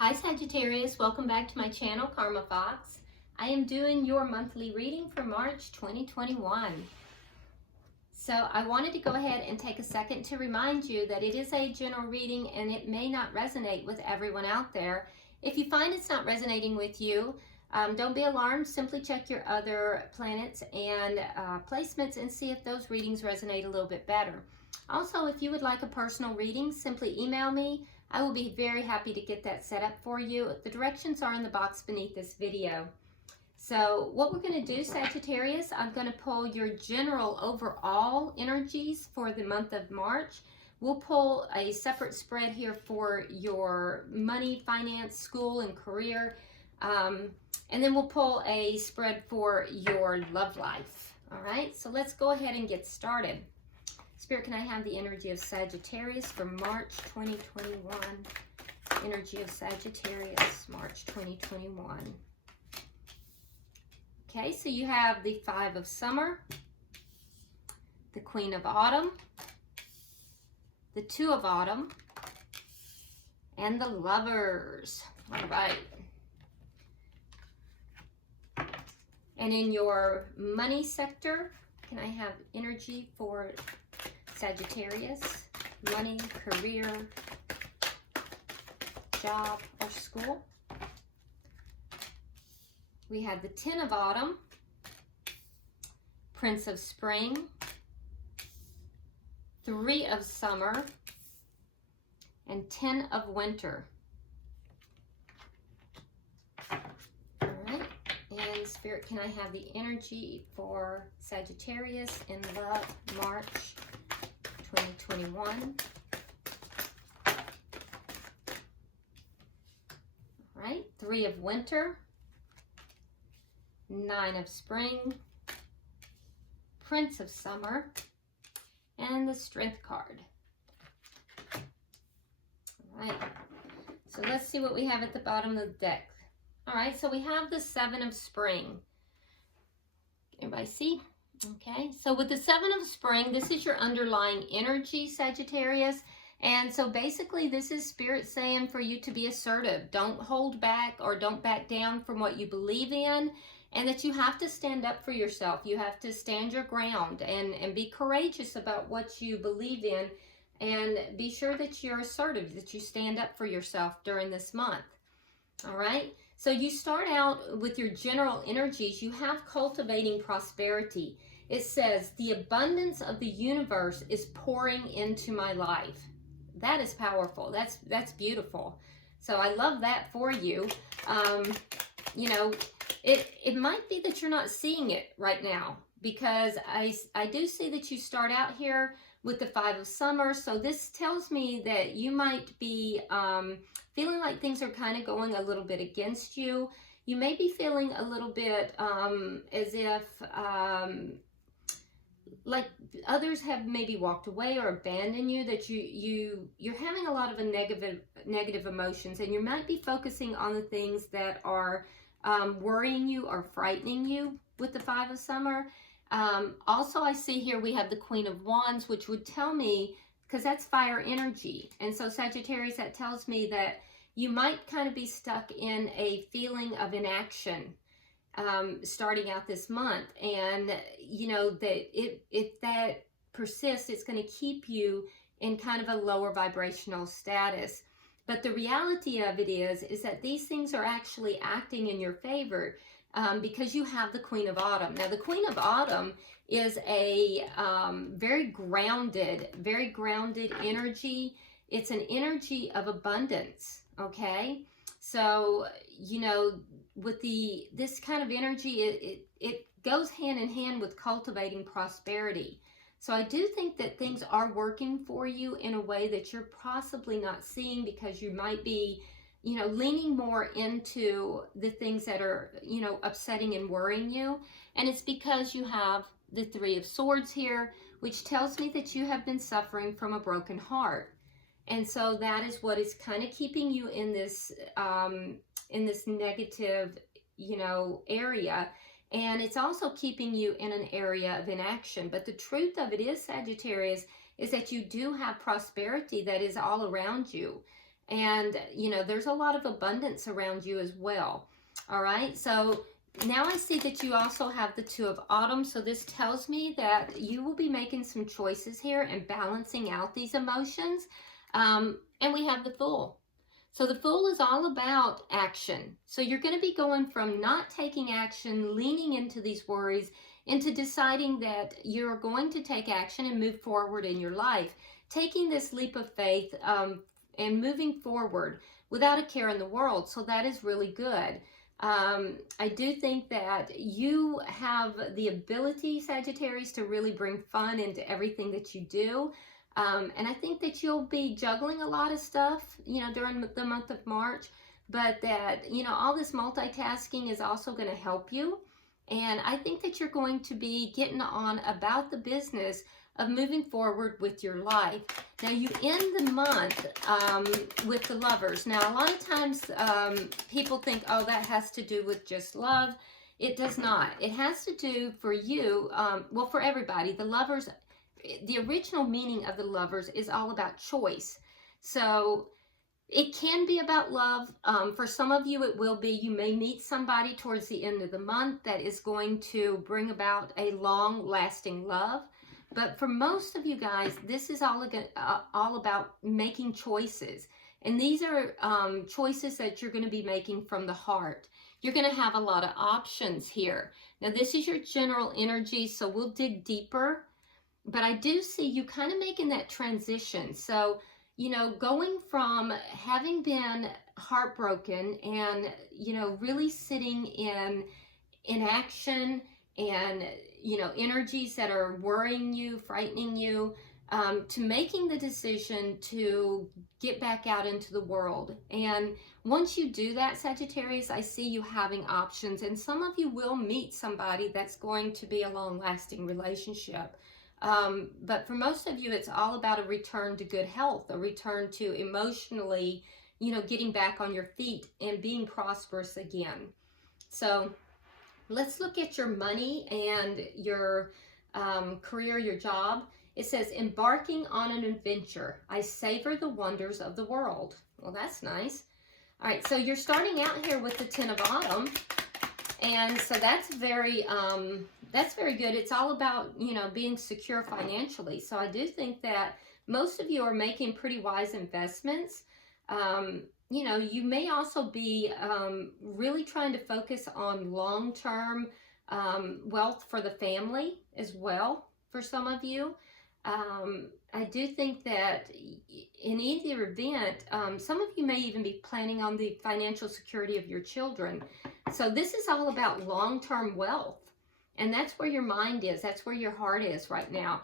Hi Sagittarius, welcome back to my channel, Karma Fox. I am doing your monthly reading for March 2021. So I wanted to go ahead and take a second to remind you that it is a general reading and it may not resonate with everyone out there. If you find it's not resonating with you, don't be alarmed. Simply check your other planets and placements and see if those readings resonate a little bit better. Also, if you would like a personal reading, simply email me. I will be very happy to get that set up for you. The directions are in the box beneath this video. So what we're going to do, Sagittarius, I'm going to pull your general overall energies for the month of March. We'll pull a separate spread here for your money, finance, school, and career. And then we'll pull a spread for your love life. All right, so let's go ahead and get started. Spirit, can I have the energy of Sagittarius for March 2021? Energy of Sagittarius, March 2021. Okay, so you have the Five of Summer, the Queen of Autumn, the Two of Autumn, and the Lovers. All right. And in your money sector, can I have energy for Sagittarius, money, career, job, or school? We have the Ten of Autumn, Prince of Spring, Three of Summer, and Ten of Winter. All right, and Spirit, can I have the energy for Sagittarius in love, March 2021. All right, Three of Winter, Nine of Spring, Prince of Summer, and the Strength card. All right, so let's see what we have at the bottom of the deck. All right, so we have the Seven of Spring. Everybody see? Okay, so with the Seven of Spring, this is your underlying energy, Sagittarius. And so basically this is Spirit saying for you to be assertive. Don't hold back or don't back down from what you believe in, and that you have to stand up for yourself. You have to stand your ground and be courageous about what you believe in, and be sure that you're assertive, that you stand up for yourself during this month. All right, so you start out with your general energies. You have cultivating prosperity. It says, the abundance of the universe is pouring into my life. That is powerful. That's beautiful. So I love that for you. You know, it might be that you're not seeing it right now, because I do see that you start out here with the Five of Summer. So this tells me that you might be feeling like things are kind of going a little bit against you. You may be feeling a little bit as if like others have maybe walked away or abandoned you, that you're having a lot of negative emotions, and you might be focusing on the things that are worrying you or frightening you with the Five of Summer. Also, I see here we have the Queen of Wands, which would tell me, because that's fire energy, and so Sagittarius, that tells me that you might kind of be stuck in a feeling of inaction starting out this month, and you know that if that persists, it's going to keep you in kind of a lower vibrational status. But the reality of it is that these things are actually acting in your favor, because you have the Queen of Autumn. Now, the Queen of Autumn is a very grounded energy. It's an energy of abundance. Okay, so you know, with this kind of energy, it goes hand in hand with cultivating prosperity. So I do think that things are working for you in a way that you're possibly not seeing, because you might be, you know, leaning more into the things that are, you know, upsetting and worrying you. And it's because you have the Three of Swords here, which tells me that you have been suffering from a broken heart. And so that is what is kind of keeping you in this negative, you know, area. And it's also keeping you in an area of inaction. But the truth of it is, Sagittarius, is that you do have prosperity that is all around you. And, you know, there's a lot of abundance around you as well. All right. So now I see that you also have the Two of Autumn. So this tells me that you will be making some choices here and balancing out these emotions. And we have the Fool. So the Fool is all about action. So you're going to be going from not taking action, leaning into these worries, into deciding that you're going to take action and move forward in your life. Taking this leap of faith and moving forward without a care in the world. So that is really good. I do think that you have the ability, Sagittarius, to really bring fun into everything that you do. And I think that you'll be juggling a lot of stuff, you know, during the month of March, but that, you know, all this multitasking is also going to help you. And I think that you're going to be getting on about the business of moving forward with your life. Now, you end the month with the Lovers. Now, a lot of times people think, oh, that has to do with just love. It does not. It has to do for you, well, for everybody. The Lovers, the original meaning of the Lovers is all about choice. So it can be about love. For some of you, it will be. You may meet somebody towards the end of the month that is going to bring about a long-lasting love. But for most of you guys, this is all about making choices. And these are choices that you're going to be making from the heart. You're going to have a lot of options here. Now, this is your general energy, so we'll dig deeper. But I do see you kind of making that transition. So, you know, going from having been heartbroken and, you know, really sitting in action and, you know, energies that are worrying you, frightening you, to making the decision to get back out into the world. And once you do that, Sagittarius, I see you having options. And some of you will meet somebody that's going to be a long-lasting relationship. But for most of you, it's all about a return to good health, a return to emotionally, you know, getting back on your feet and being prosperous again. So let's look at your money and your career, your job. It says, embarking on an adventure. I savor the wonders of the world. Well, that's nice. All right, so you're starting out here with the Ten of Autumn. And so that's very good. It's all about, you know, being secure financially. So I do think that most of you are making pretty wise investments. You know, you may also be really trying to focus on long-term wealth for the family as well for some of you. I do think that in either event, some of you may even be planning on the financial security of your children. So this is all about long-term wealth. And that's where your mind is. That's where your heart is right now,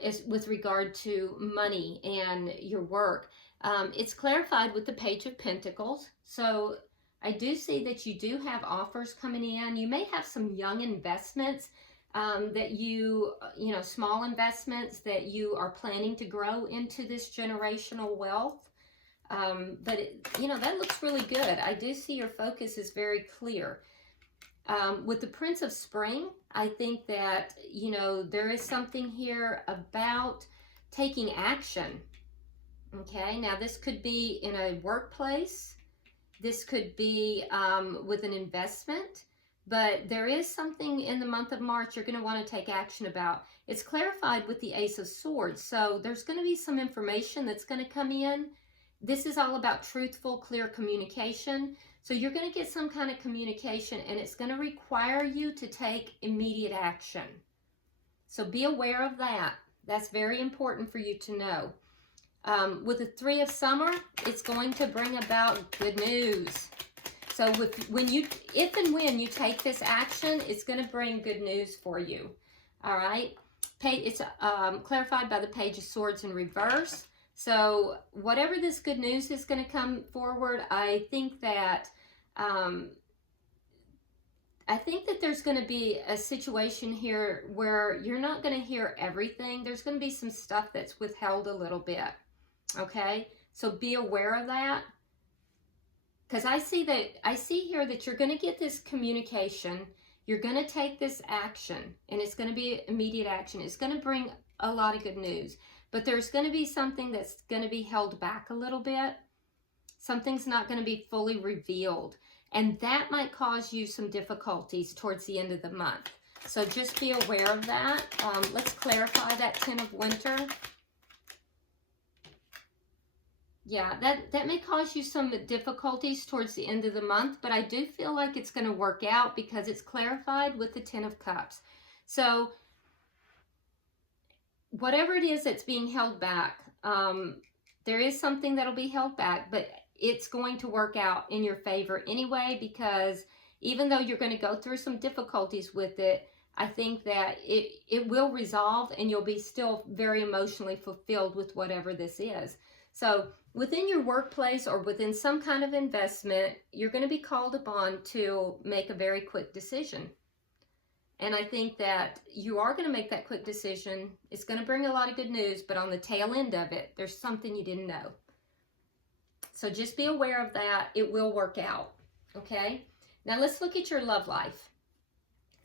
is with regard to money and your work. It's clarified with the Page of Pentacles. So I do see that you do have offers coming in. You may have some young investments that you know, small investments that you are planning to grow into this generational wealth. But, you know, that looks really good. I do see your focus is very clear. With the Prince of Spring, I think that, you know, there is something here about taking action. Okay, now this could be in a workplace. This could be with an investment. But there is something in the month of March you're going to want to take action about. It's clarified with the Ace of Swords. So there's going to be some information that's going to come in. This is all about truthful, clear communication. So you're going to get some kind of communication, and it's going to require you to take immediate action. So be aware of that. That's very important for you to know. With the Three of Summer, it's going to bring about good news. So if and when you take this action, it's going to bring good news for you. All right. It's clarified by the Page of Swords in reverse. So whatever this good news is going to come forward, I think that there's going to be a situation here where you're not going to hear everything. There's going to be some stuff that's withheld a little bit. Okay. So be aware of that. Because I see here that you're going to get this communication, you're going to take this action, and it's going to be immediate action. It's going to bring a lot of good news, but there's going to be something that's going to be held back a little bit. Something's not going to be fully revealed. And that might cause you some difficulties towards the end of the month. So just be aware of that. Let's clarify that 10 of Winter. Yeah, that may cause you some difficulties towards the end of the month, but I do feel like it's going to work out because it's clarified with the 10 of Cups. So whatever it is that's being held back, there is something that'll be held back, but it's going to work out in your favor anyway, because even though you're going to go through some difficulties with it, I think that it will resolve and you'll be still very emotionally fulfilled with whatever this is. So within your workplace or within some kind of investment, you're going to be called upon to make a very quick decision. And I think that you are going to make that quick decision. It's going to bring a lot of good news, but on the tail end of it, there's something you didn't know. So just be aware of that. It will work out. Okay? Now let's look at your love life.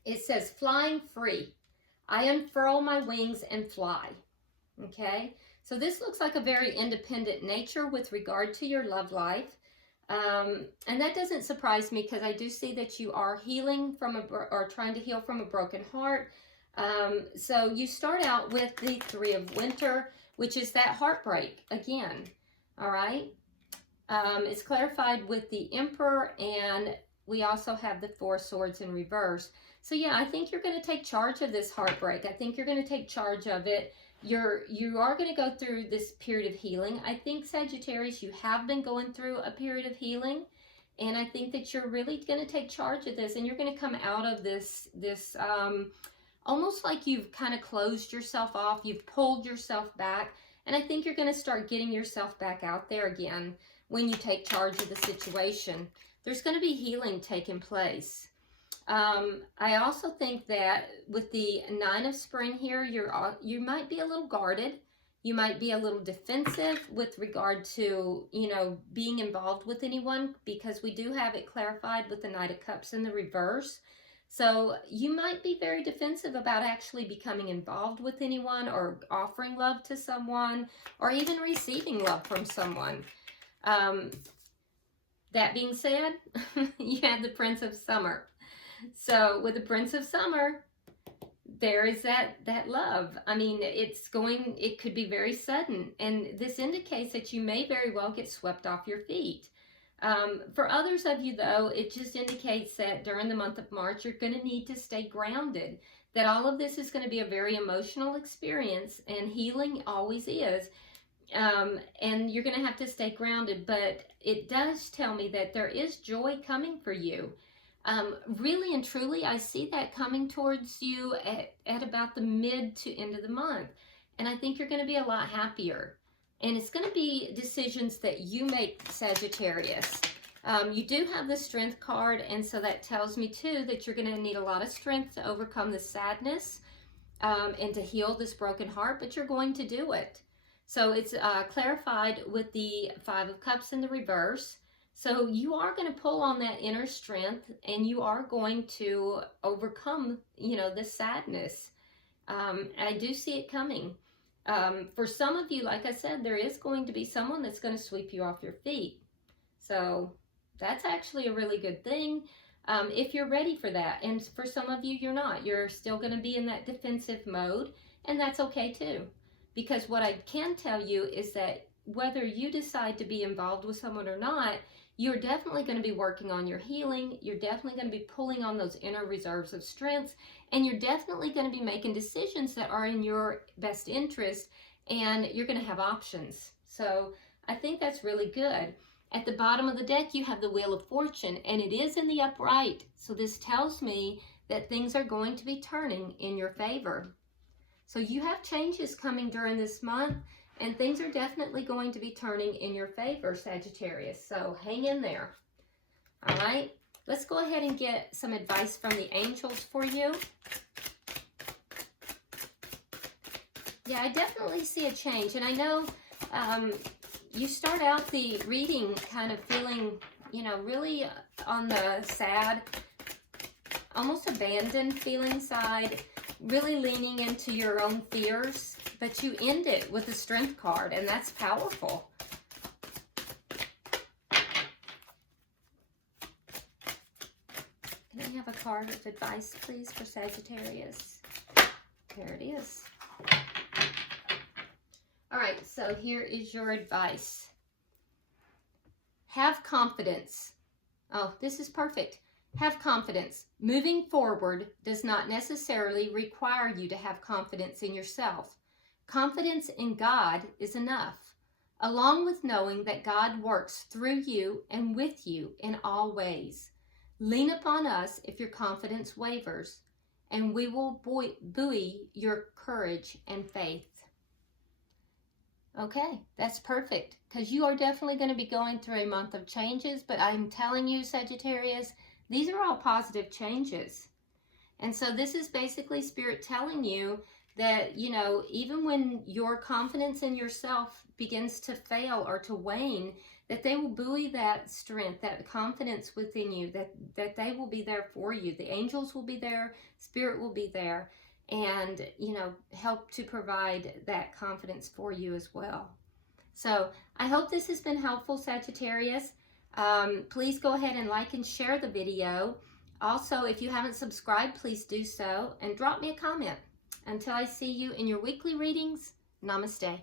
It says, flying free. I unfurl my wings and fly. Okay? So this looks like a very independent nature with regard to your love life. And that doesn't surprise me because I do see that you are healing from or trying to heal from a broken heart. So you start out with the 3 of Winter, which is that heartbreak again. All right. It's clarified with the Emperor, and we also have the 4 swords in reverse. So yeah, I think you're going to take charge of this heartbreak. I think you're going to take charge of it. You are going to go through this period of healing. I think, Sagittarius, you have been going through a period of healing, and I think that you're really going to take charge of this, and you're going to come out of this almost like you've kind of closed yourself off, you've pulled yourself back, and I think you're going to start getting yourself back out there again when you take charge of the situation. There's going to be healing taking place. I also think that with the 9 of Spring here, you might be a little guarded. You might be a little defensive with regard to, being involved with anyone, because we do have it clarified with the Knight of Cups in the reverse. So you might be very defensive about actually becoming involved with anyone or offering love to someone or even receiving love from someone. That being said, you have the Prince of Summer. So with the Prince of Summer, there is that love. I mean, it could be very sudden. And this indicates that you may very well get swept off your feet. For others of you, though, it just indicates that during the month of March, you're going to need to stay grounded. That all of this is going to be a very emotional experience, and healing always is. And you're going to have to stay grounded. But it does tell me that there is joy coming for you. Really and truly, I see that coming towards you at about the mid to end of the month. And I think you're going to be a lot happier. And it's going to be decisions that you make, Sagittarius. You do have the Strength card, and so that tells me, too, that you're going to need a lot of strength to overcome the sadness and to heal this broken heart, but you're going to do it. So it's clarified with the 5 of Cups in the reverse. So you are going to pull on that inner strength, and you are going to overcome, this sadness. I do see it coming. For some of you, like I said, there is going to be someone that's going to sweep you off your feet. So that's actually a really good thing if you're ready for that. And for some of you, you're not. You're still going to be in that defensive mode, and that's okay too. Because what I can tell you is that whether you decide to be involved with someone or not, you're definitely going to be working on your healing. You're definitely going to be pulling on those inner reserves of strength. And you're definitely going to be making decisions that are in your best interest. And you're going to have options. So I think that's really good. At the bottom of the deck, you have the Wheel of Fortune. And it is in the upright. So this tells me that things are going to be turning in your favor. So you have changes coming during this month. And things are definitely going to be turning in your favor, Sagittarius. So hang in there. All right. Let's go ahead and get some advice from the angels for you. Yeah, I definitely see a change. And I know you start out the reading kind of feeling, really on the sad, almost abandoned feeling side, really leaning into your own fears. But you end it with the Strength card, and that's powerful. Can I have a card of advice, please, for Sagittarius? There it is. All right, so here is your advice. Have confidence. Oh, this is perfect. Have confidence. Moving forward does not necessarily require you to have confidence in yourself. Confidence in God is enough, along with knowing that God works through you and with you in all ways. Lean upon us if your confidence wavers, and we will buoy your courage and faith. Okay, that's perfect, because you are definitely going to be going through a month of changes, but I'm telling you, Sagittarius, these are all positive changes. And so this is basically Spirit telling you that, you know, even when your confidence in yourself begins to fail or to wane, that they will buoy that strength, that confidence within you, that they will be there for you. The angels will be there, Spirit will be there, and, you know, help to provide that confidence for you as well. So I hope this has been helpful, Sagittarius. Please go ahead and like and share the video. Also, if you haven't subscribed, please do so, and drop me a comment. Until I see you in your weekly readings, namaste.